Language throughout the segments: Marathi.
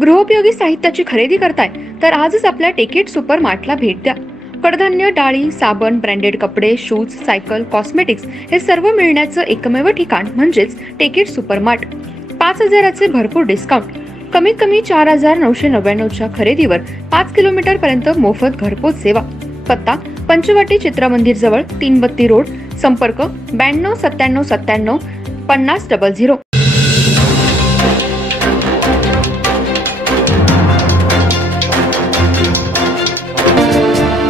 गृहोपयोगी साहित्याची खरेदी करताय तर आजच आपल्या टेकेट सुपर मार्टला भेट द्या। कडधान्य, डाळी, साबण, ब्रँडेड कपडे, शूज, सायकल, कॉस्मेटिक्स हे सर्व मिळण्याचं एकमेव ठिकाण म्हणजेच टेकेट सुपर मार्ट। 5,000चे भरपूर डिस्काउंट, कमीत कमी 4,999च्या खरेदीवर 5 किलोमीटर पर्यंत मोफत घरपोच सेवा। पत्ता पंचवटी चित्रमंदिर जवळ 3 बत्ती रोड। संपर्क 92 97 97 50 00।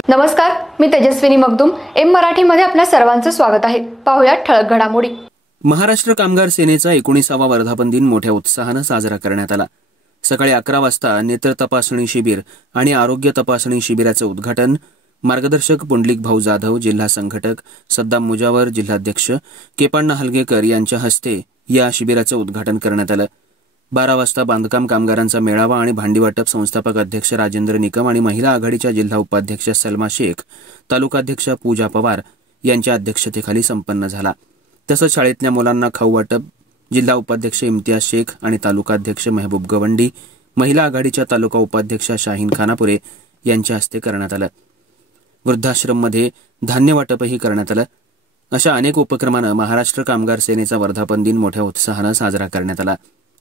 नमस्कार, मी तेजस्विनी मगदूम। एम मराठीमध्ये आपल्या सर्वांचं स्वागत आहे। पाहूया ठळक घडामोडी। महाराष्ट्र कामगार सेनेचा 19वा वर्धापन दिन मोठ्या उत्साहाने साजरा करण्यात आला। सकाळी 11 वाजता नेत्र तपासणी शिबिर आणि आरोग्य तपासणी शिबिराचे उद्घाटन मार्गदर्शक पुंडलिक भाऊ जाधव, जिल्हा संघटक सद्दाम मुजावर, जिल्हाध्यक्ष केपाण्णा हलगेकर यांच्या हस्ते या शिबिराचे उद्घाटन करण्यात आलं। 12 वाजता बांधकाम कामगारांचा मेळावा आणि भांडीवाटप संस्थापक अध्यक्ष राजेंद्र निकम आणि महिला आघाडीच्या जिल्हा उपाध्यक्ष सलमा शेख, तालुकाध्यक्षा पूजा पवार यांच्या अध्यक्षतेखाली संपन्न झाला। तसंच शाळेतल्या मुलांना खाऊ वाटप जिल्हा उपाध्यक्ष इम्तियाज शेख आणि तालुकाध्यक्ष महबूब गवंडी, महिला आघाडीच्या तालुका उपाध्यक्षा शाहीन खानापुरे यांच्या हस्ते करण्यात आलं। वृद्धाश्रममध्ये धान्य वाटपही करण्यात आलं। अशा अनेक उपक्रमानं महाराष्ट्र कामगार सेनेचा वर्धापन दिन मोठ्या उत्साहानं साजरा करण्यात आला।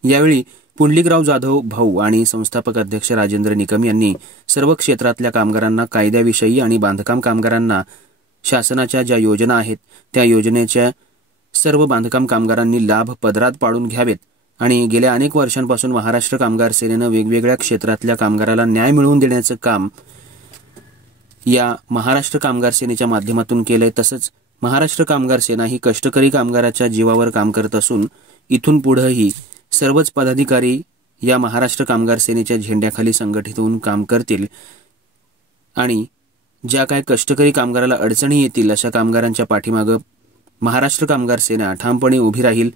यावेळी पुंडलिकराव जाधव भाऊ आणि संस्थापक अध्यक्ष राजेंद्र निकम यांनी सर्व क्षेत्रातल्या कामगारांना कायद्याविषयी आणि बांधकाम कामगारांना शासनाच्या ज्या योजना आहेत त्या योजनेच्या सर्व बांधकाम कामगारांनी लाभ पदरात पाडून घ्यावेत आणि गेल्या अनेक वर्षांपासून महाराष्ट्र कामगार सेनेनं वेगवेगळ्या क्षेत्रातल्या कामगाराला न्याय मिळवून देण्याचं काम या महाराष्ट्र कामगार सेनेच्या माध्यमातून केलंय। तसंच महाराष्ट्र कामगार सेना ही कष्टकरी कामगाराच्या जीवावर काम करत असून इथून पुढेही सर्वच पदाधिकारी या महाराष्ट्र कामगार सेनेच्या झेंड्याखाली संघटित होऊन काम करतील आणि ज्या काय कष्टकरी कामगाराला अडचणी येतील अशा कामगारांच्या पाठीमागे महाराष्ट्र कामगार सेना ठामपणे उभी राहील।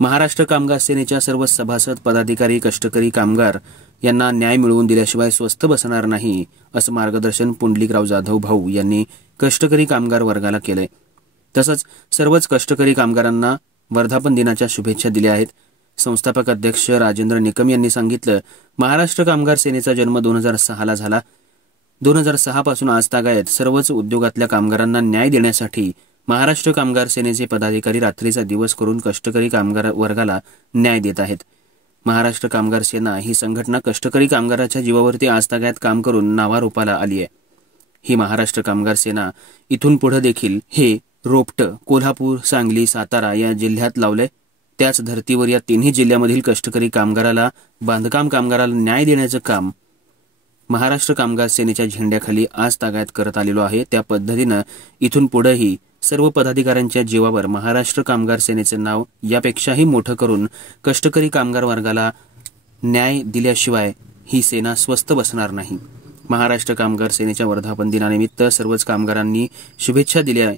महाराष्ट्र कामगार सेनेच्या सर्व सभासद, पदाधिकारी, कष्टकरी कामगार यांना न्याय मिळवून दिल्याशिवाय स्वस्थ बसणार नाही असं मार्गदर्शन पुंडलिकराव जाधव भाऊ यांनी कष्टकरी कामगार वर्गाला केलंय। तसंच सर्वच कष्टकरी कामगारांना वर्धापन दिनाच्या शुभेच्छा दिल्या आहेत। संस्थापक अध्यक्ष राजेंद्र निकम यांनी सांगितलं, महाराष्ट्र कामगार सेनेचा जन्म 2006ला झाला। 2006 पासून आज तागायत सर्वच उद्योगातल्या कामगारांना न्याय देण्यासाठी महाराष्ट्र कामगार सेनेचे पदाधिकारी रात्रीचा दिवस करून कष्टकरी कामगार वर्गाला न्याय देत आहेत। महाराष्ट्र कामगार सेना ही संघटना कष्टकरी कामगाराच्या जीवावरती आज तागायत काम करून नावारूपाला आली आहे। ही महाराष्ट्र कामगार सेना इथून पुढे देखील हे रोपटं कोल्हापूर, सांगली, सातारा या जिल्ह्यात लावले। त्याच धर्तीवर या तिन्ही जिल्ह्यामधील कष्टकरी कामगाराला, बांधकाम कामगाराला न्याय देण्याचं काम महाराष्ट्र कामगार सेनेच्या झेंड्याखाली आज तागायत करत आलेलो आहे। त्या पद्धतीनं इथून पुढेही सर्व पदाधिकाऱ्यांच्या जीवावर महाराष्ट्र कामगार सेनेचे नाव यापेक्षाही मोठं करून कष्टकरी कामगार वर्गाला न्याय दिल्याशिवाय ही सेना स्वस्थ बसणार नाही। महाराष्ट्र कामगार सेनेच्या वर्धापन दिनानिमित्त सर्वच कामगारांनी शुभेच्छा दिल्या।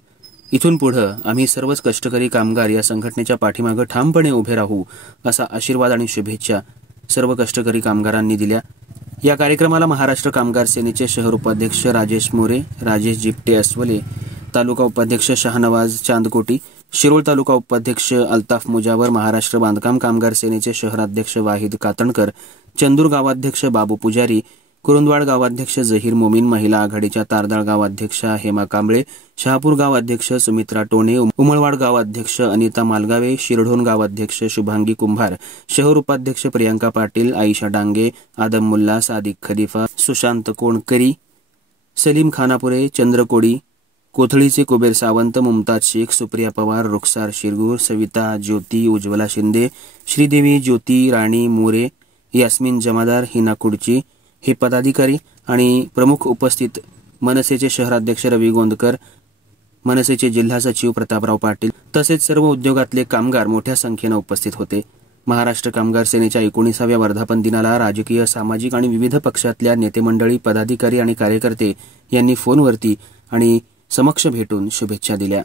इथून पुढे आम्ही सर्वच कष्टकरी कामगार या संघटनेच्या पाठीमागे ठामपणे उभे राहू असा आशीर्वाद आणि शुभेच्छा सर्व कष्टकरी कामगारांनी दिल्या। या कार्यक्रमाला महाराष्ट्र कामगार सेनेचे शहर उपाध्यक्ष राजेश मोरे, राजेश जिपटे अस्वले, तालुका उपाध्यक्ष शाहनवाज चांदकोटी, शिरोळ तालुका उपाध्यक्ष अल्ताफ मुजावर, महाराष्ट्र बांधकाम कामगार सेनेचे शहराध्यक्ष वाहिद कातणकर, चंदूर गावाध्यक्ष बाबू पुजारी, कुरुंदवाड गावाध्यक्ष जहीर मोमीन, महिला आघाडीच्या तारदाळ गावाध्यक्षा हेमा कांबळे, शहापूर गावाध्यक्ष सुमित्रा टोणे, उमळवाड गावाध्यक्ष अनिता मालगावे, शिरढोण गावाध्यक्ष शुभांगी कुंभार, शहर उपाध्यक्ष प्रियांका पाटील, आईशा डांगे, आदम मुल्ला, सादिक खलिफा, सुशांत कोणकरी, सलीम खानापुरे, चंद्रकोडी, कोथळीचे कुबेर सावंत, मुमताज शेख, सुप्रिया पवार, रुखसार शिरगूर, सविता ज्योती, उज्ज्वला शिंदे, श्रीदेवी ज्योती, राणी मोरे, यास्मिन जमादार, हिना कुडची हे पदाधिकारी आणि प्रमुख उपस्थित मनसेचे शहराध्यक्ष रवी गोंदकर, मनसेचे जिल्हा सचिव प्रतापराव पाटील तसेच सर्व उद्योगातले कामगार मोठ्या संख्येने उपस्थित होते। महाराष्ट्र कामगार सेनेच्या 19व्या वर्धापन दिनाला राजकीय, सामाजिक आणि विविध पक्षातल्या नेते मंडळी, पदाधिकारी आणि कार्यकर्ते यांनी फोनवरती आणि समक्ष भेटून शुभेच्छा दिल्या।